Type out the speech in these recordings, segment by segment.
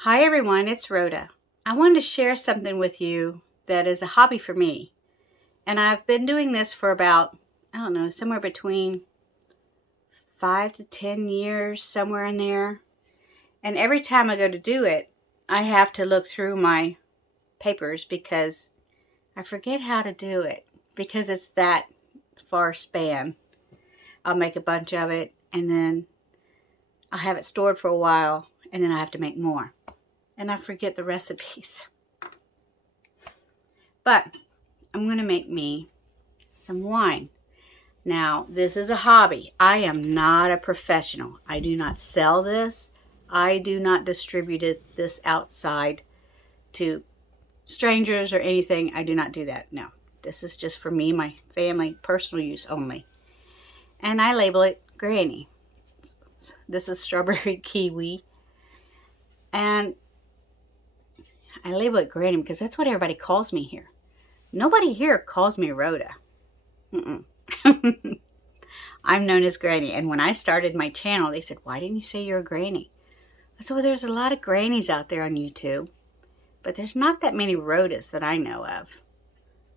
Hi everyone, it's Rhoda. I wanted to share something with you that is a hobby for me. And I've been doing this for about, somewhere between 5 to 10 years, somewhere in there. And every time I go to do it, I have to look through my papers because I forget how to do it because it's that far span. I'll make a bunch of it and then I'll have it stored for a while and then I have to make more. And I forget the recipes. But I'm going to make me some wine. Now, this is a hobby. I am not a professional. I do not sell this. I do not distribute this outside to strangers or anything. I do not do that. No. This is just for me, my family, personal use only. And I label it Granny. This is strawberry kiwi. And I label it Granny because that's what everybody calls me here. Nobody here calls me Rhoda. I'm known as Granny. And when I started my channel, they said, why didn't you say you're a granny? I said, well, there's a lot of grannies out there on YouTube, but there's not that many Rhodas that I know of.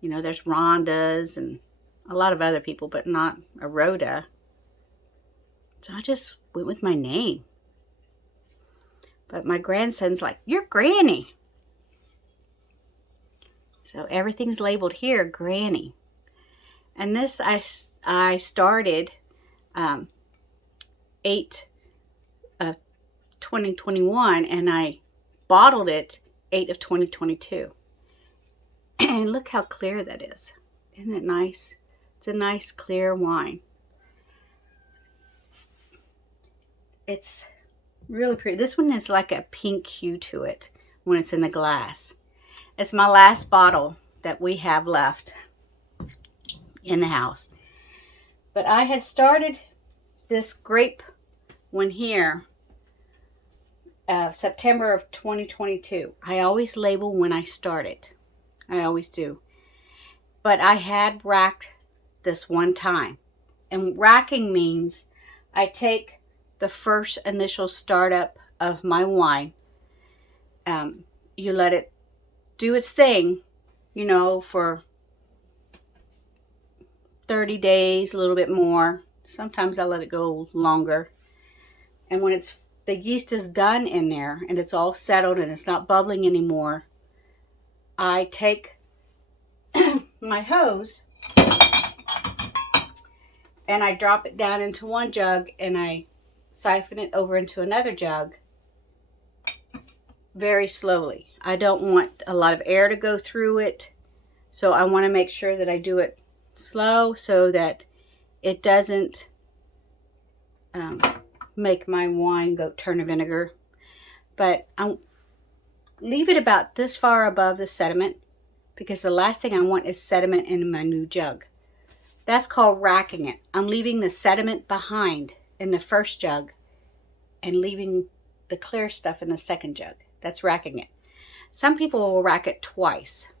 You know, there's Rhondas and a lot of other people, but not a Rhoda. So I just went with my name. But my grandson's like, you're Granny. So everything's labeled here, Granny. And this I started 8 of 2021 and I bottled it 8 of 2022. And look how clear that is. Isn't it nice? It's a nice clear wine. It's really pretty. This one is like a pink hue to it when it's in the glass. It's my last bottle that we have left in the house. But I had started this grape one here September of 2022. I always label when I start it. I always do. But I had racked this one time. And racking means I take the first initial startup of my wine. You let it do its thing, you know, for 30 days, a little bit more. Sometimes I let it go longer. And when the yeast is done in there and it's all settled and it's not bubbling anymore, I take my hose and I drop it down into one jug and I siphon it over into another jug very slowly. I don't want a lot of air to go through it, so I want to make sure that I do it slow so that it doesn't make my wine turn to vinegar. But I'll leave it about this far above the sediment because the last thing I want is sediment in my new jug. That's called racking it. I'm leaving the sediment behind in the first jug and leaving the clear stuff in the second jug. That's racking it. Some people will rack it twice.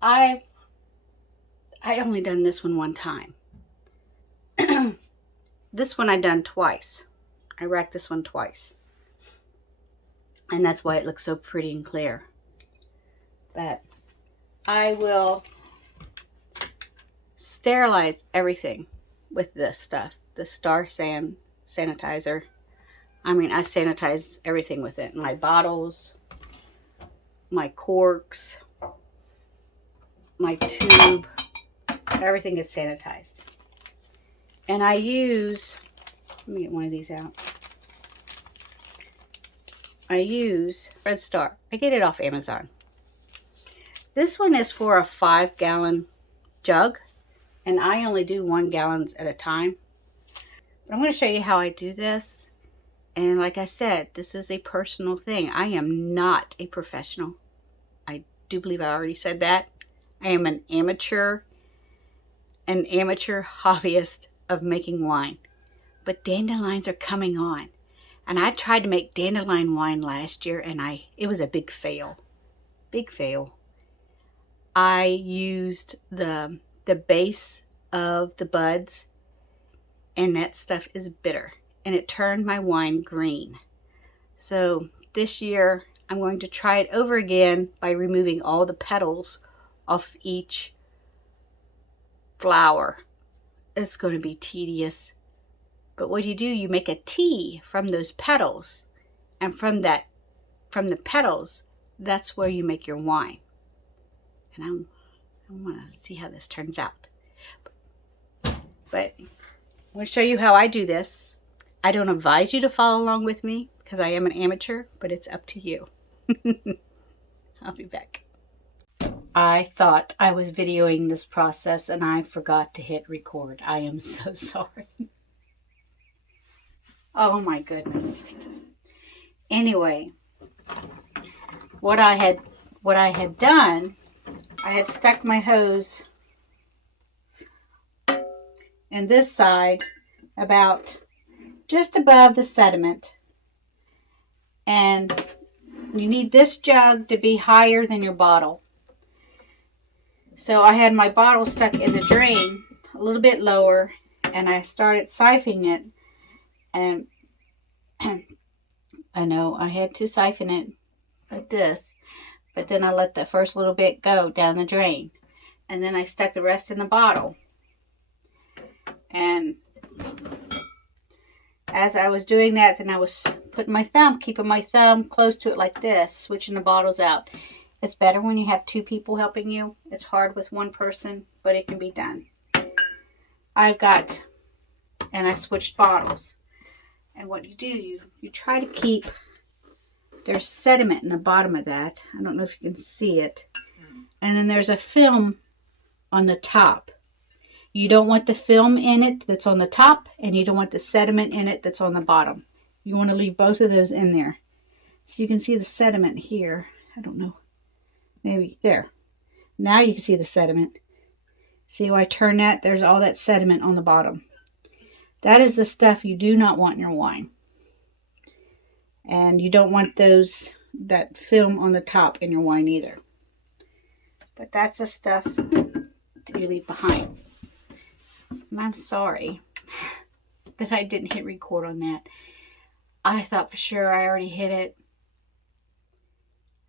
I only done this one time. This one I done twice. I racked this one twice. And that's why it looks so pretty and clear. But I will sterilize everything with this stuff. The Star San sanitizer. I mean, I sanitize everything with it. My bottles, my corks, my tube, everything is sanitized. And I use, let me get one of these out. I use Red Star. I get it off Amazon. This one is for a 5-gallon jug, and I only do 1 gallon at a time. But I'm going to show you how I do this. And like I said, this is a personal thing. I am not a professional. I do believe I already said that. I am an amateur hobbyist of making wine. But dandelions are coming on. And I tried to make dandelion wine last year and it was a big fail. Big fail. I used the base of the buds and that stuff is bitter. And it turned my wine green. So this year I'm going to try it over again by removing all the petals off each flower. It's going to be tedious. But what you do, you make a tea from those petals. And from the petals, that's where you make your wine. And I want to see how this turns out. But I'm going to show you how I do this. I don't advise you to follow along with me because I am an amateur, but it's up to you. I'll be back. I thought I was videoing this process and I forgot to hit record. I am so sorry. Oh my goodness. Anyway, what I had done, I had stuck my hose in this side about just above the sediment, and you need this jug to be higher than your bottle. So I had my bottle stuck in the drain a little bit lower, and I started siphoning it, and I know I had to siphon it like this, but then I let the first little bit go down the drain, and then I stuck the rest in the bottle. And as I was doing that, then I was keeping my thumb close to it like this, switching the bottles out. It's better when you have two people helping you. It's hard with one person, but it can be done. I switched bottles. And what you do, you try to keep, there's sediment in the bottom of that. I don't know if you can see it. And then there's a film on the top. You don't want the film in it that's on the top, and you don't want the sediment in it that's on the bottom. You want to leave both of those in there. So you can see the sediment here. I don't know. Maybe there. Now you can see the sediment. See how I turn that? There's all that sediment on the bottom. That is the stuff you do not want in your wine. And you don't want that film on the top in your wine either. But that's the stuff that you leave behind. And I'm sorry that I didn't hit record on that. I thought for sure I already hit it.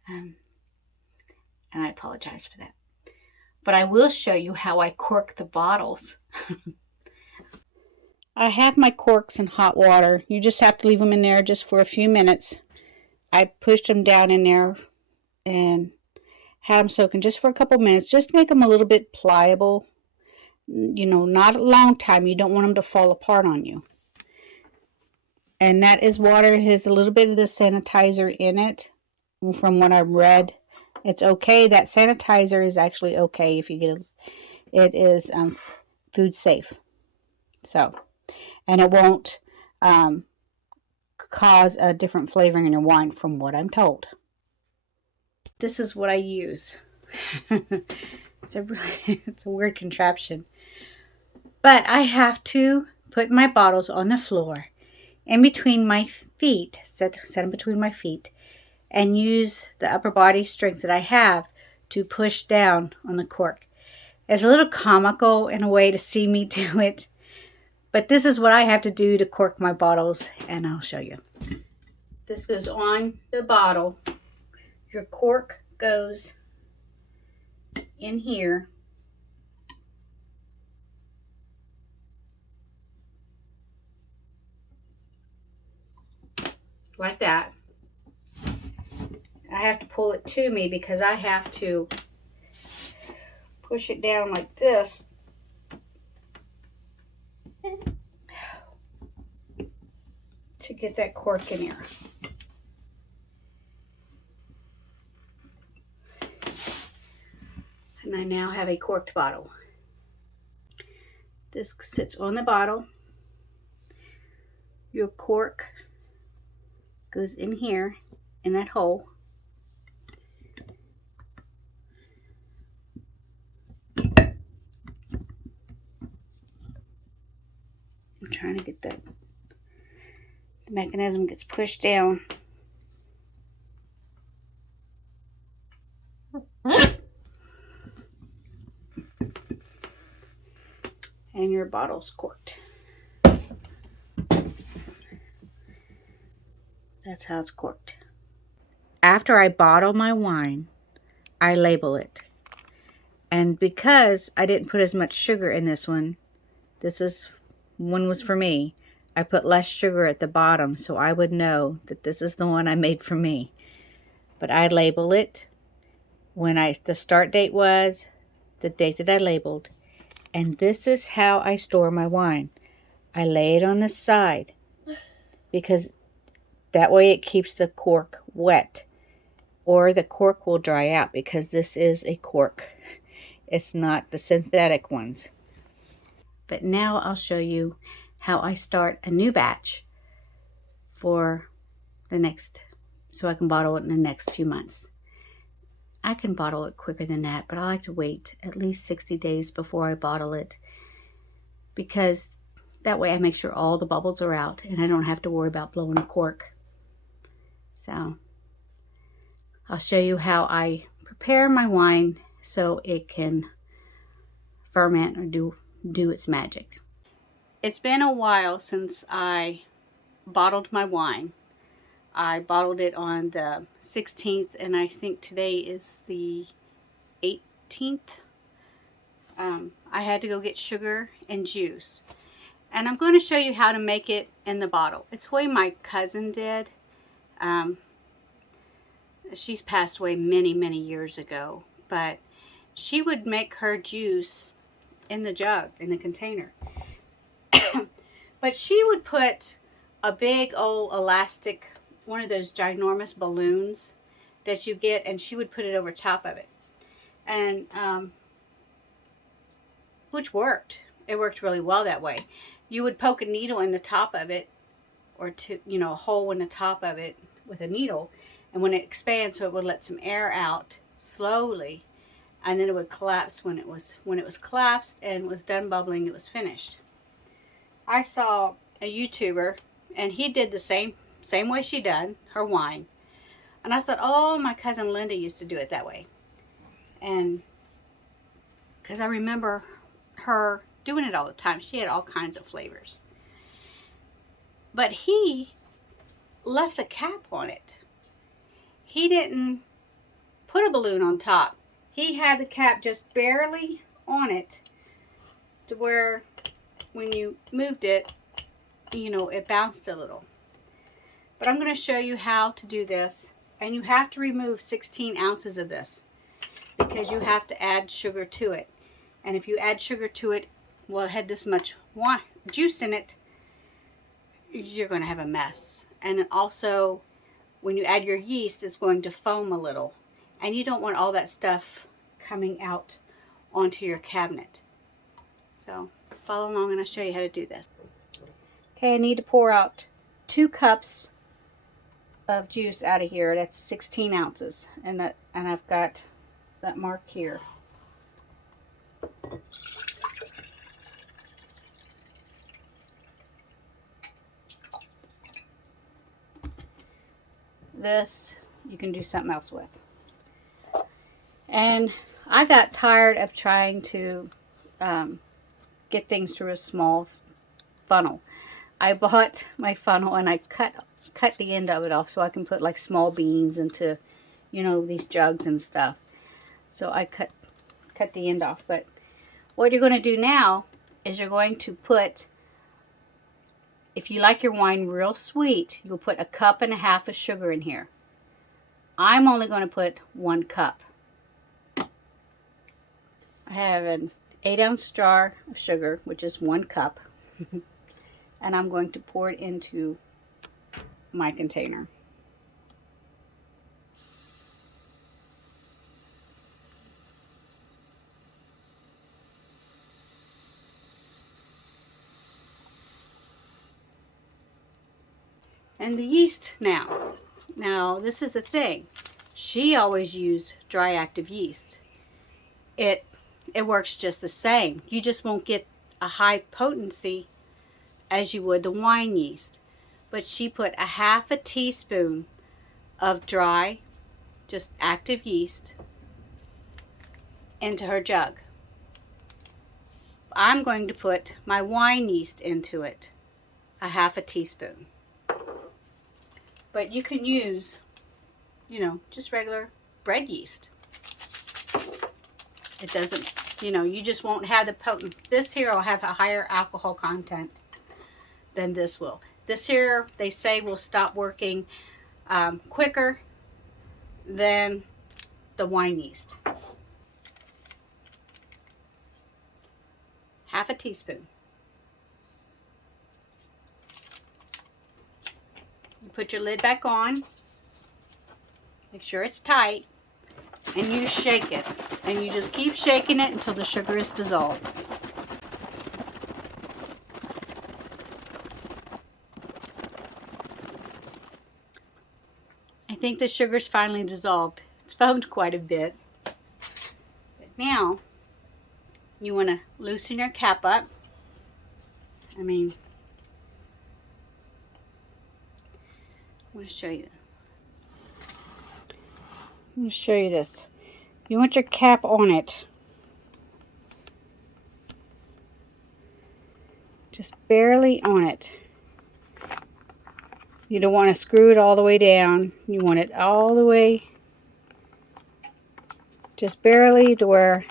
And I apologize for that. But I will show you how I cork the bottles. I have my corks in hot water. You just have to leave them in there just for a few minutes. I pushed them down in there and had them soaking just for a couple minutes. Just make them a little bit pliable. You know, not a long time. You don't want them to fall apart on you. And that is water. It has a little bit of the sanitizer in it. From what I read, it's okay. That sanitizer is actually okay if you get it. It is food safe. So, and it won't cause a different flavoring in your wine from what I'm told. This is what I use. It's a weird contraption. But I have to put my bottles on the floor in between my feet, set them between my feet, and use the upper body strength that I have to push down on the cork. It's a little comical in a way to see me do it, but this is what I have to do to cork my bottles, and I'll show you. This goes on the bottle. Your cork goes in here. Like that. I have to pull it to me because I have to push it down like this to get that cork in here. And I now have a corked bottle. This sits on the bottle. Your cork goes in here, in that hole. I'm trying to get that. The mechanism gets pushed down. And your bottle's corked. That's how it's corked. After I bottle my wine, I label it. And because I didn't put as much sugar in this one was for me, I put less sugar at the bottom so I would know that this is the one I made for me. But I label it when the start date was, the date that I labeled. And this is how I store my wine. I lay it on the side because that way it keeps the cork wet, or the cork will dry out, because this is a cork. It's not the synthetic ones. But now I'll show you how I start a new batch for the next, so I can bottle it in the next few months. I can bottle it quicker than that, but I like to wait at least 60 days before I bottle it, because that way I make sure all the bubbles are out and I don't have to worry about blowing a cork. So I'll show you how I prepare my wine so it can ferment or do its magic. It's been a while since I bottled my wine. I bottled it on the 16th, and I think today is the 18th. I had to go get sugar and juice. And I'm going to show you how to make it in the bottle. It's the way my cousin did. She's passed away many, many years ago. But she would make her juice in the jug, in the container. But she would put a big old elastic, one of those ginormous balloons that you get, and she would put it over top of it. And which worked. It worked really well that way. You would poke a needle in the top of it, or a hole in the top of it with a needle, and when it expands, so it would let some air out slowly, and then it would collapse. When it was collapsed and was done bubbling, it was finished. I saw a YouTuber, and he did the same way she done her wine, and I thought, oh, my cousin Linda used to do it that way, and because I remember her doing it all the time. She had all kinds of flavors. But he left the cap on it. He didn't put a balloon on top. He had the cap just barely on it to where when you moved it, it bounced a little. But I'm going to show you how to do this. And you have to remove 16 ounces of this because you have to add sugar to it. And if you add sugar to it, well, it had this much juice in it, you're going to have a mess. And then also, when you add your yeast, it's going to foam a little. And you don't want all that stuff coming out onto your cabinet. So, follow along and I'll show you how to do this. Okay, I need to pour out 2 cups of juice out of here. That's 16 ounces. And I've got that mark here. This you can do something else with. And I got tired of trying to get things through a small funnel. I bought my funnel and I cut the end of it off so I can put like small beans into, these jugs and stuff. So I cut the end off. But what you're going to do now is you're going to put, if you like your wine real sweet, you'll put 1.5 cups of sugar in here. I'm only going to put 1 cup. I have an 8-ounce jar of sugar, which is 1 cup. And I'm going to pour it into my container. And the yeast now. Now, this is the thing. She always used dry active yeast. It works just the same. You just won't get a high potency as you would the wine yeast. But she put 1/2 teaspoon of dry, just active yeast into her jug. I'm going to put my wine yeast into it, 1/2 teaspoon. But you can use, you know, just regular bread yeast. It doesn't, you know, you just won't have the potent. This here will have a higher alcohol content than this will. This here, they say, will stop working quicker than the wine yeast. Half a teaspoon. You put your lid back on. Make sure it's tight. And you shake it. And you just keep shaking it until the sugar is dissolved. I think the sugar's finally dissolved. It's foamed quite a bit. But now, you want to loosen your cap up. I'm going to show you. I'm going to show you this. You want your cap on it. Just barely on it. You don't want to screw it all the way down. You want it all the way, just barely, to where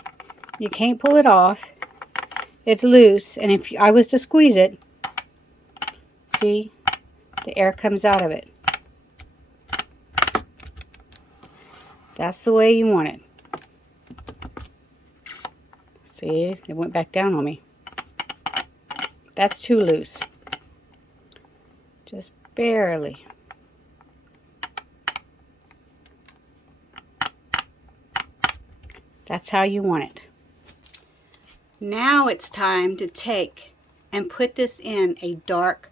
you can't pull it off. It's loose, and if I was to squeeze it, see, the air comes out of it. That's the way you want it. See, it went back down on me. That's too loose. Just barely. That's how you want it. Now it's time to take and put this in a dark,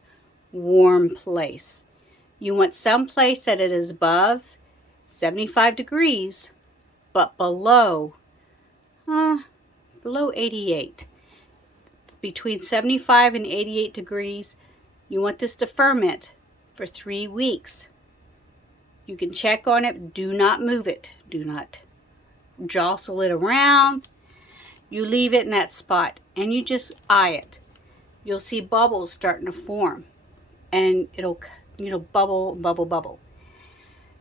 warm place. You want some place that it is above 75 degrees, but below 88. Between 75 and 88 degrees. You want this to ferment for 3 weeks. You can check on it. Do not move it. Do not jostle it around. You leave it in that spot and you just eye it. You'll see bubbles starting to form, and it'll, you know, bubble, bubble, bubble.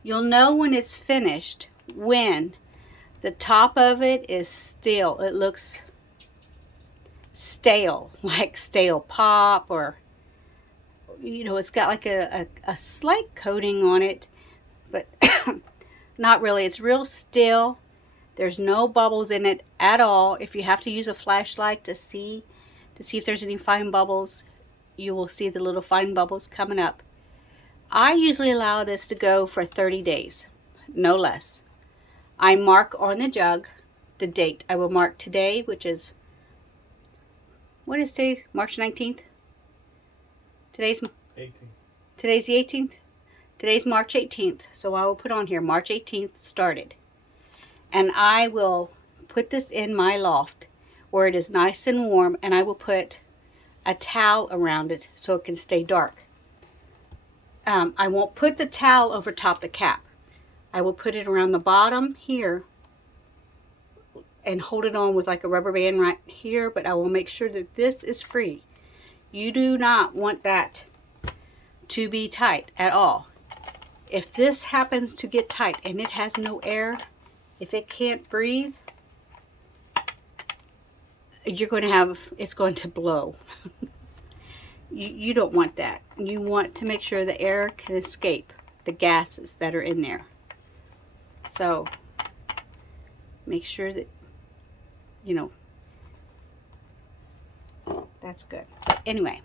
You'll know when it's finished when the top of it is still. It looks stale, like stale pop, or, you know, it's got like a slight coating on it, but not really. It's real still. There's no bubbles in it at all. If you have to use a flashlight to see if there's any fine bubbles, you will see the little fine bubbles coming up. I usually allow this to go for 30 days, no less. I mark on the jug the date. I will mark today, which is, what is today? March 19th? Today's 18th. Today's the 18th? Today's March 18th. So I will put on here March 18th started. And I will put this in my loft where it is nice and warm, and I will put a towel around it so it can stay dark. I won't put the towel over top the cap. I will put it around the bottom here and hold it on with like a rubber band right here, but I will make sure that this is free. You do not want that to be tight at all. If this happens to get tight and it has no air, if it can't breathe, you're going to have, it's going to blow. You don't want that. You want to make sure the air can escape the gases that are in there. So make sure that, you know, that's good. But anyway,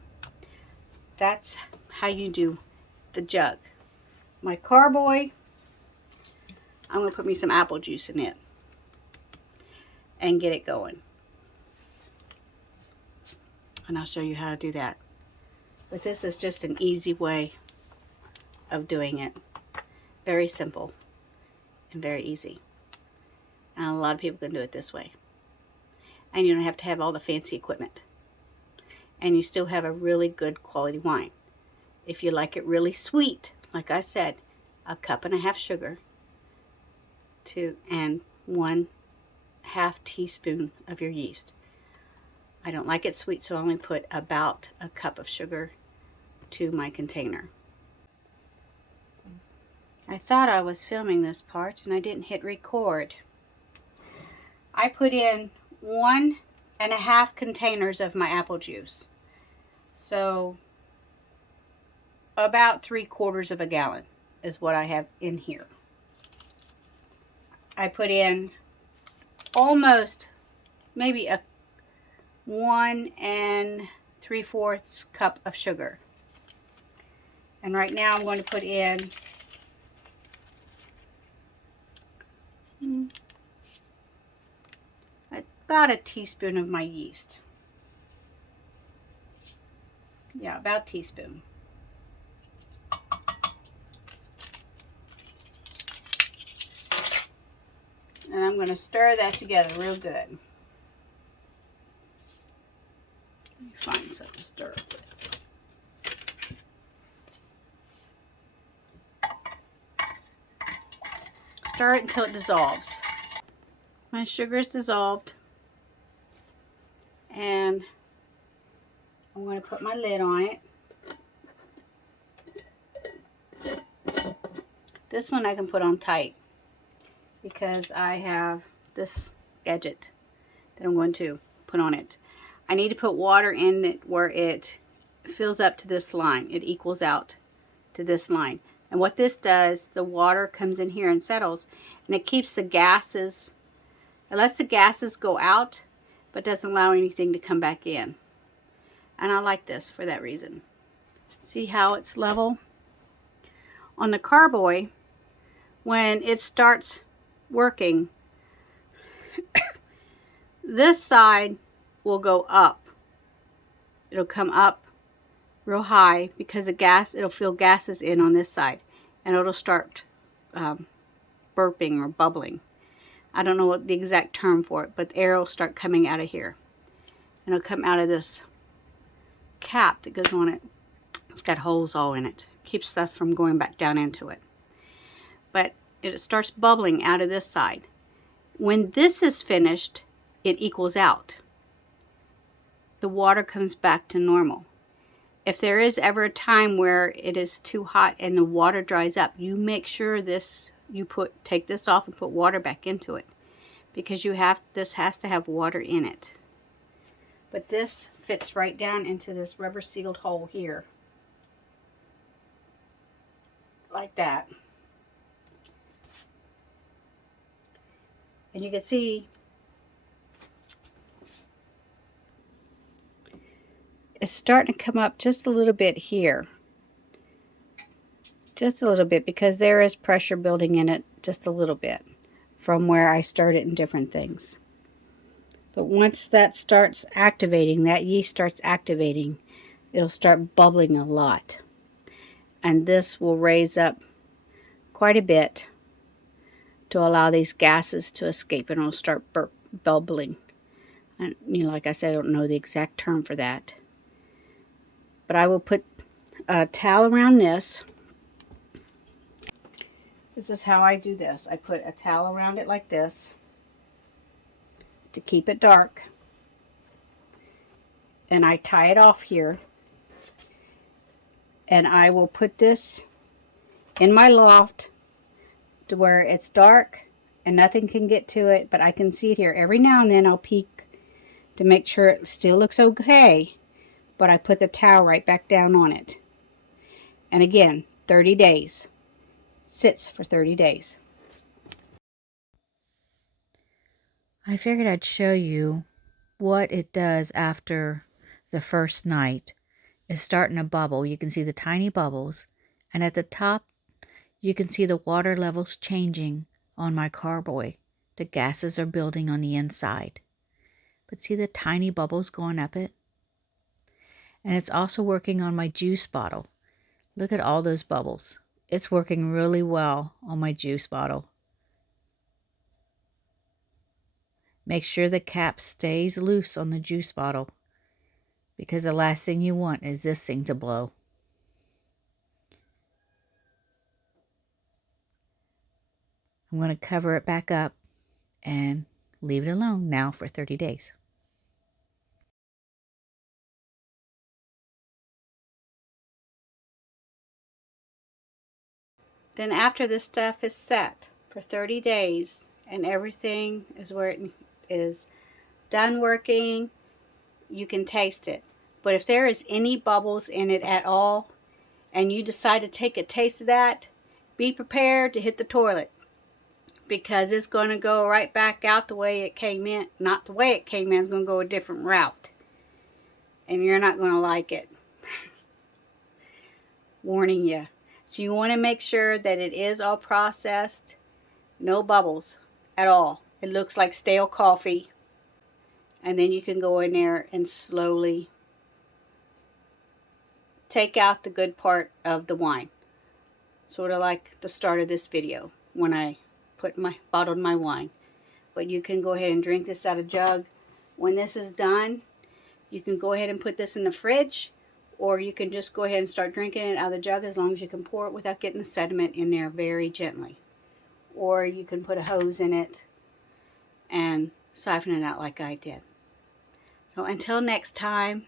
that's how you do the jug. My carboy, I'm going to put me some apple juice in it and get it going. And I'll show you how to do that. But this is just an easy way of doing it. Very simple and very easy. And a lot of people can do it this way. And you don't have to have all the fancy equipment. And you still have a really good quality wine. If you like it really sweet, like I said, 1.5 cups sugar and 1/2 teaspoon of your yeast. I don't like it sweet, so I only put about 1 cup of sugar to my container. I thought I was filming this part and I didn't hit record. I put in 1.5 containers of my apple juice. So about 3/4 of a gallon is what I have in here. I put in almost maybe a 1 3/4 cup of sugar. And right now I'm going to put in about a teaspoon of my yeast. Yeah, about a teaspoon. And I'm going to stir that together real good. Let me find something to stir it with. Stir it until it dissolves. My sugar is dissolved. And I'm going to put my lid on it. This one I can put on tight because I have this gadget that I'm going to put on it. I need to put water in it where it fills up to this line. It equals out to this line. And what this does, the water comes in here and settles, and it keeps the gases, it lets the gases go out, but doesn't allow anything to come back in. And I like this for that reason. See how it's level? On the carboy, when it starts working, this side will go up. It'll come up real high because the gas, it'll feel gases in on this side, and it'll start burping or bubbling. I don't know what the exact term for it, but the air will start coming out of here, and it'll come out of this cap that goes on it. It's got holes all in it. Keeps stuff from going back down into it. But it starts bubbling out of this side. When this is finished, it equals out. The water comes back to normal. If there is ever a time where it is too hot and the water dries up, you make sure take this off and put water back into it, because this has to have water in it. But this fits right down into this rubber sealed hole here, like that. And you can see it's starting to come up just a little bit here. Just a little bit, because there is pressure building in it just a little bit from where I started in different things. But once that starts activating, that yeast starts activating, it'll start bubbling a lot. And this will raise up quite a bit to allow these gases to escape, and it'll start bubbling. And like I said, I don't know the exact term for that. But I will put a towel around this. This is how I do this. I put a towel around it like this to keep it dark. And I tie it off here. And I will put this in my loft to where it's dark and nothing can get to it, but I can see it here. Every now and then I'll peek to make sure it still looks okay, but I put the towel right back down on it. And again, 30 days. Sits for 30 days. I figured I'd show you what it does after the first night. It's starting to bubble. You can see the tiny bubbles, and at the top you can see the water levels changing on my carboy. The gases are building on the inside. But see the tiny bubbles going up it? And it's also working on my juice bottle. Look at all those bubbles. It's working really well on my juice bottle. Make sure the cap stays loose on the juice bottle, because the last thing you want is this thing to blow. I'm going to cover it back up and leave it alone now for 30 days. Then after this stuff is set for 30 days and everything is where it is done working, you can taste it. But if there is any bubbles in it at all and you decide to take a taste of that, be prepared to hit the toilet, because it's going to go right back out the way it came in. Not the way it came in, it's going to go a different route. And you're not going to like it. Warning you. So you want to make sure that it is all processed. No bubbles at all. It looks like stale coffee. And then you can go in there and slowly take out the good part of the wine. Sort of like the start of this video when I bottled my wine. But you can go ahead and drink this out of a jug. When this is done, you can go ahead and put this in the fridge, or you can just go ahead and start drinking it out of the jug, as long as you can pour it without getting the sediment in there very gently. Or you can put a hose in it and siphon it out like I did. So until next time,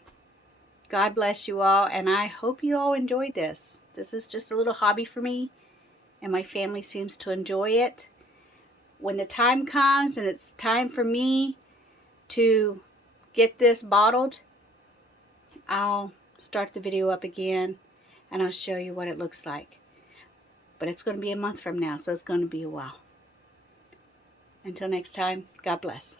God bless you all, and I hope you all enjoyed this. This is just a little hobby for me, and my family seems to enjoy it. When the time comes and it's time for me to get this bottled, I'll start the video up again and I'll show you what it looks like. But it's going to be a month from now, so it's going to be a while. Until next time, God bless.